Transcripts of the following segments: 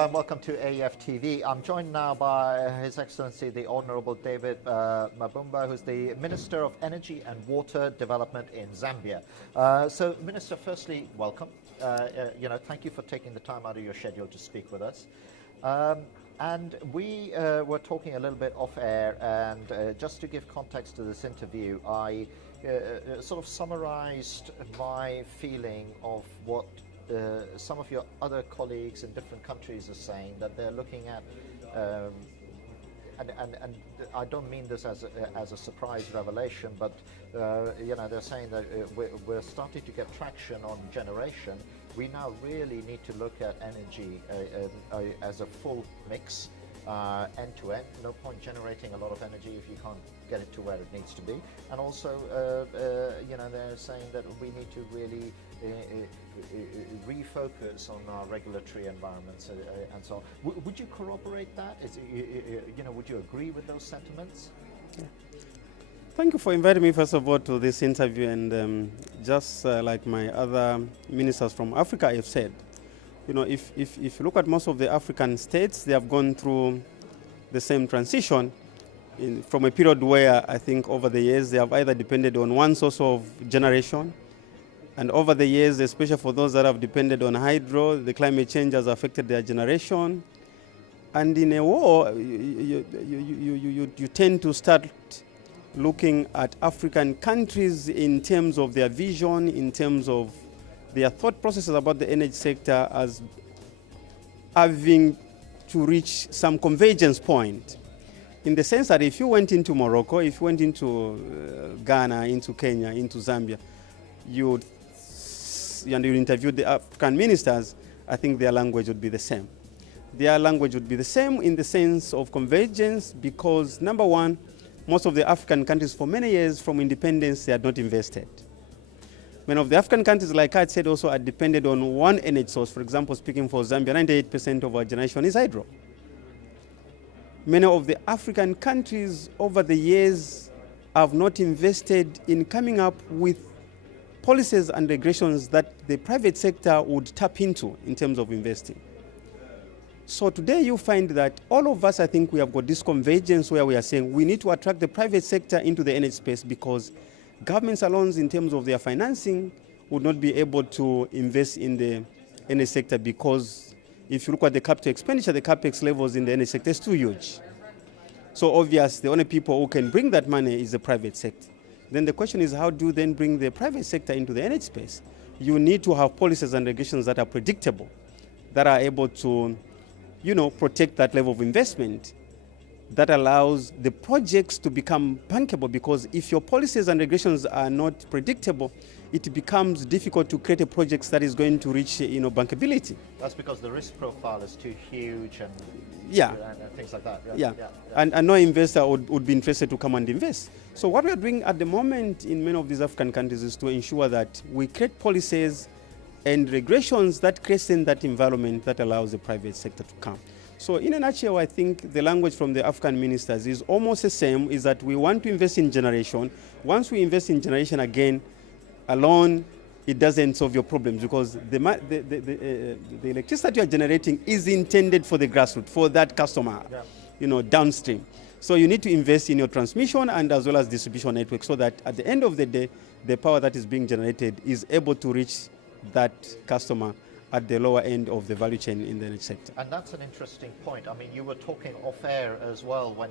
Hello and welcome to AEF TV. I'm joined now by His Excellency the Honourable David Mabumba, who's the Minister of Energy and Water Development in Zambia. So, Minister, firstly, welcome. Thank you for taking the time out of your schedule to speak with us. And we were talking a little bit off air, and just to give context to this interview, I sort of summarized my feeling of what some of your other colleagues in different countries are saying, that they're looking at, and I don't mean this as a surprise revelation, but they're saying that we're starting to get traction on generation. We now really need to look at energy as a full mix, end to end. No point generating a lot of energy if you can't get it to where it needs to be. And also, they're saying that we need to really refocus on our regulatory environments and so on. Would you corroborate that? Would you agree with those sentiments? Yeah. Thank you for inviting me, first of all, to this interview. And just like my other ministers from Africa have said, if you look at most of the African states, they have gone through the same transition from a period where I think over the years they have either depended on one source of generation, and over the years, especially for those that have depended on hydro, the climate change has affected their generation. And in a war, you tend to start looking at African countries in terms of their vision, in terms of their thought processes about the energy sector as having to reach some convergence point. In the sense that if you went into Morocco, if you went into Ghana, into Kenya, into Zambia, you interviewed the African ministers, I think their language would be the same. Their language would be the same in the sense of convergence because, number one, most of the African countries for many years from independence, they had not invested. Many of the African countries, like I said, also are dependent on one energy source. For example, speaking for Zambia, 98% of our generation is hydro. Many of the African countries over the years have not invested in coming up with policies and regulations that the private sector would tap into in terms of investing. So today you find that all of us, I think we have got this convergence where we are saying we need to attract the private sector into the energy space because governments alone in terms of their financing would not be able to invest in the energy sector because if you look at the capital expenditure, the capex levels in the energy sector is too huge. So obviously the only people who can bring that money is the private sector. Then the question is, how do you then bring the private sector into the energy space? You need to have policies and regulations that are predictable, that are able to, protect that level of investment, that allows the projects to become bankable, because if your policies and regulations are not predictable, it becomes difficult to create a project that is going to reach, bankability. That's because the risk profile is too huge and things like that. Yeah. And no investor would be interested to come and invest. So what we are doing at the moment in many of these African countries is to ensure that we create policies and regulations that create that environment that allows the private sector to come. So in a nutshell, I think the language from the African ministers is almost the same, is that we want to invest in generation. Once we invest in generation again, alone, it doesn't solve your problems because the electricity you are generating is intended for the grassroots, for that customer, downstream. So you need to invest in your transmission and as well as distribution network so that at the end of the day, the power that is being generated is able to reach that customer at the lower end of the value chain in the energy sector. And that's an interesting point. I mean, you were talking off air as well when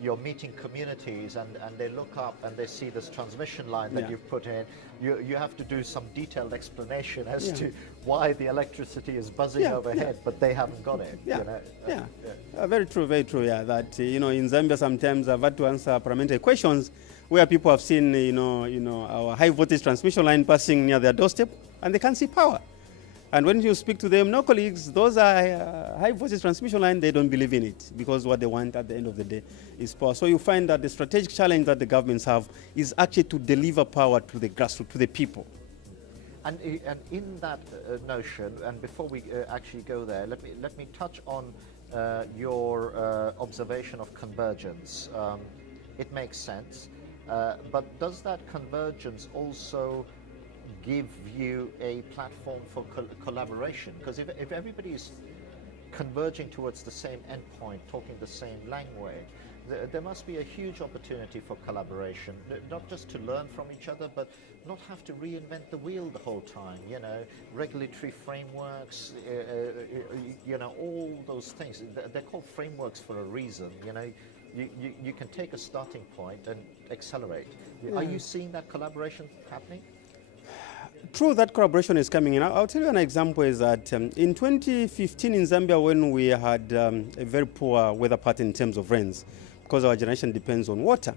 you're meeting communities and they look up and they see this transmission line that you've put in. You have to do some detailed explanation as to why the electricity is buzzing overhead, but they haven't got it. Very true, that, in Zambia sometimes I've had to answer parliamentary questions where people have seen, our high voltage transmission line passing near their doorstep and they can't see power. And when you speak to them, no colleagues, those are high voltage transmission line, they don't believe in it because what they want at the end of the day is power. So you find that the strategic challenge that the governments have is actually to deliver power to the grassroots, to the people. And in that notion, and before we actually go there, let me touch on your observation of convergence. It makes sense, but does that convergence also give you a platform for collaboration? Because if everybody's converging towards the same endpoint, talking the same language. There must be a huge opportunity for collaboration, not just to learn from each other, but not have to reinvent the wheel the whole time. You know, regulatory frameworks, you know, all those things. They're called frameworks for a reason. You know, you can take a starting point and accelerate. Yeah. Are you seeing that collaboration happening? True, that collaboration is coming in. I'll tell you an example is that in 2015 in Zambia, when we had a very poor weather pattern in terms of rains, because our generation depends on water,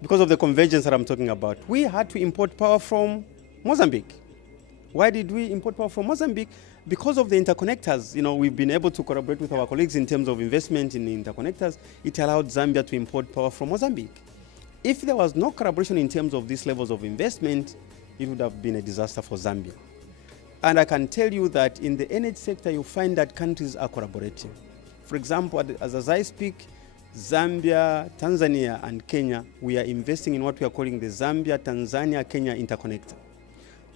because of the convergence that I'm talking about, we had to import power from Mozambique. Why did we import power from Mozambique? Because of the interconnectors. You know, we've been able to collaborate with our colleagues in terms of investment in the interconnectors. It allowed Zambia to import power from Mozambique. If there was no collaboration in terms of these levels of investment, it would have been a disaster for Zambia. And I can tell you that in the energy sector, you find that countries are collaborating. For example, as I speak, Zambia, Tanzania, and Kenya, we are investing in what we are calling the Zambia-Tanzania-Kenya interconnector.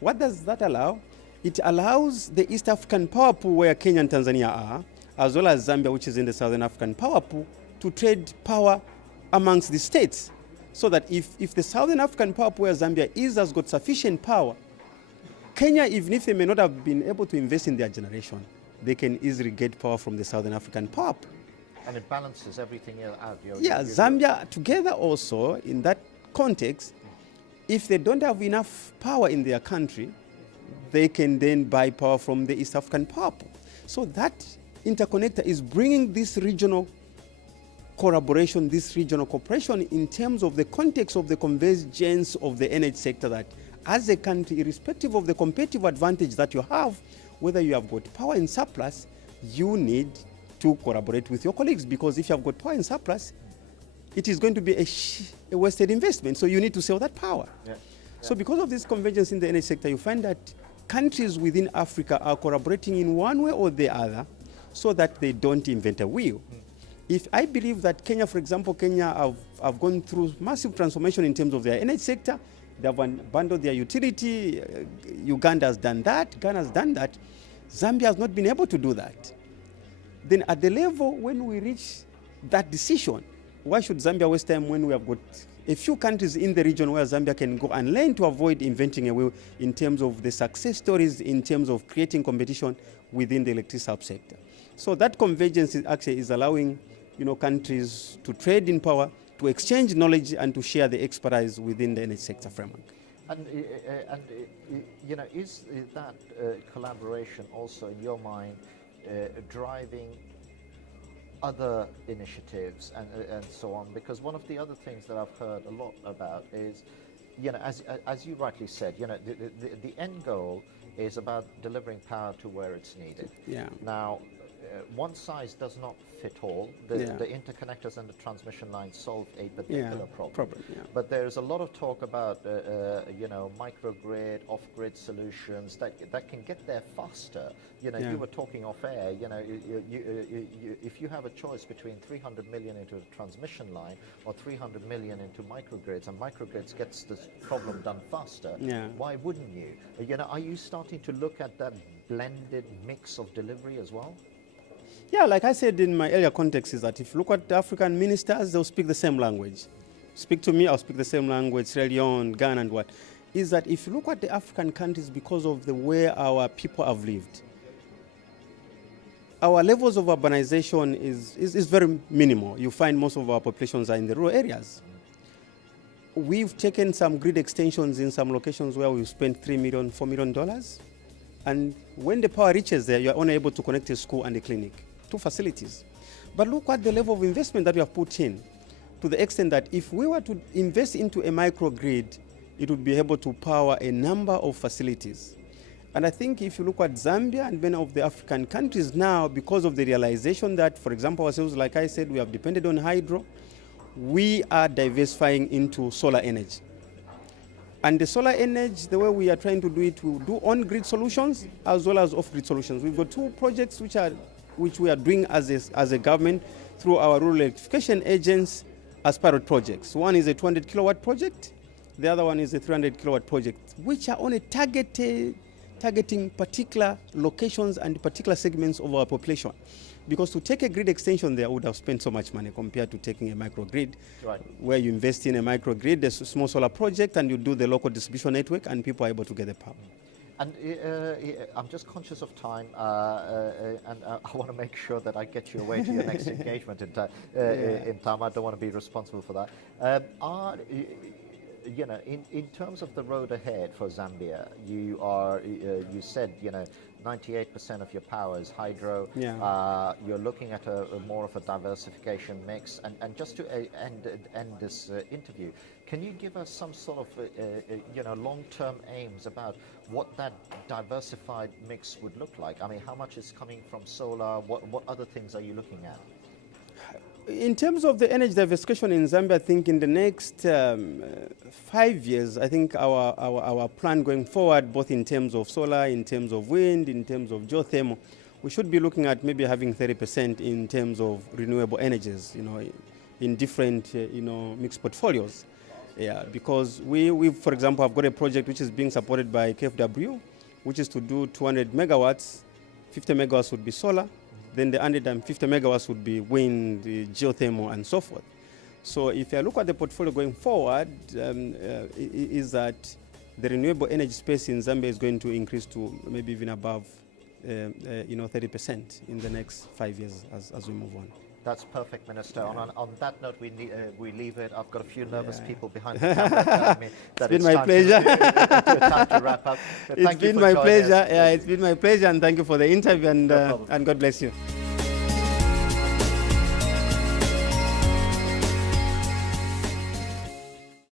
What does that allow? It allows the East African power pool where Kenya and Tanzania are, as well as Zambia, which is in the Southern African power pool, to trade power amongst the states. So that if the Southern African power pool where Zambia is has got sufficient power, Kenya, even if they may not have been able to invest in their generation, they can easily get power from the Southern African power pool. And it balances everything out. Zambia together also, in that context, if they don't have enough power in their country, they can then buy power from the East African power pool. So that interconnector is bringing this regional collaboration, this regional cooperation in terms of the context of the convergence of the energy sector, that as a country, irrespective of the competitive advantage that you have, whether you have got power in surplus, you need to collaborate with your colleagues, because if you have got power in surplus, it is going to be a wasted investment. So you need to sell that power. Yeah. So because of this convergence in the energy sector, you find that countries within Africa are collaborating in one way or the other so that they don't invent a wheel. If I believe that Kenya, for example, have gone through massive transformation in terms of their energy sector, they have abandoned their utility, Uganda has done that, Ghana has done that, Zambia has not been able to do that. Then at the level when we reach that decision, why should Zambia waste time when we have got a few countries in the region where Zambia can go and learn to avoid inventing a wheel in terms of the success stories, in terms of creating competition within the electricity subsector. So that convergence is allowing, you know, countries to trade in power, to exchange knowledge, and to share the expertise within the energy sector framework. And you know, is that collaboration also in your mind driving other initiatives and so on? Because one of the other things that I've heard a lot about is, you know, as you rightly said, you know, the end goal is about delivering power to where it's needed. Yeah. Now, one size does not fit all. The interconnectors and the transmission lines solve a particular problem. But there's a lot of talk about, you know, microgrid, off-grid solutions that can get there faster. You know, you were talking off air. You know, if you have a choice between 300 million into a transmission line or 300 million into microgrids, and microgrids gets this problem done faster, why wouldn't you? You know, are you starting to look at that blended mix of delivery as well? Yeah, like I said in my earlier context, is that if you look at the African ministers, they'll speak the same language. Speak to me, I'll speak the same language, Sierra Leone, Ghana, and what. Is that if you look at the African countries, because of the way our people have lived, our levels of urbanization is very minimal. You find most of our populations are in the rural areas. We've taken some grid extensions in some locations where we've spent $3 million, $4 million. And when the power reaches there, you're only able to connect a school and a clinic, 2 facilities. But look at the level of investment that we have put in, to the extent that if we were to invest into a microgrid, it would be able to power a number of facilities. And I think if you look at Zambia and many of the African countries now, because of the realization that, for example, ourselves, like I said, we have depended on hydro, we are diversifying into solar energy. And the solar energy, the way we are trying to do it, we'll do on-grid solutions as well as off-grid solutions. We've got 2 projects which we are doing as a government through our rural electrification agents as pilot projects. One is a 200 kilowatt project, the other one is a 300 kilowatt project, which are on a targeted targeting particular locations and particular segments of our population. Because to take a grid extension there would have spent so much money compared to taking a microgrid, Right. where you invest in a microgrid, a small solar project, and you do the local distribution network, and people are able to get the power. And I'm just conscious of time, and I want to make sure that I get you away to your next engagement in time. I don't want to be responsible for that. In terms of the road ahead for Zambia, you said, 98% of your power is hydro. Yeah. You're looking at a more of a diversification mix. And just to end this interview, can you give us some sort of, long-term aims about what that diversified mix would look like? I mean, how much is coming from solar? What other things are you looking at? In terms of the energy diversification in Zambia, I think in the next 5 years, I think our plan going forward, both in terms of solar, in terms of wind, in terms of geothermal, we should be looking at maybe having 30% in terms of renewable energies, in different, mixed portfolios. Yeah, because we, for example, have got a project which is being supported by KfW, which is to do 200 megawatts, 50 megawatts would be solar, then the 150 megawatts would be wind, geothermal, and so forth. So if you look at the portfolio going forward, is that the renewable energy space in Zambia is going to increase to maybe even above 30% in the next 5 years as we move on. That's perfect, Minister. On that note, we leave it. I've got a few nervous people behind the camera telling me that it's been my pleasure. Time to wrap up. It's been my pleasure. Yeah, it's been my pleasure, and thank you for the interview, and God bless you.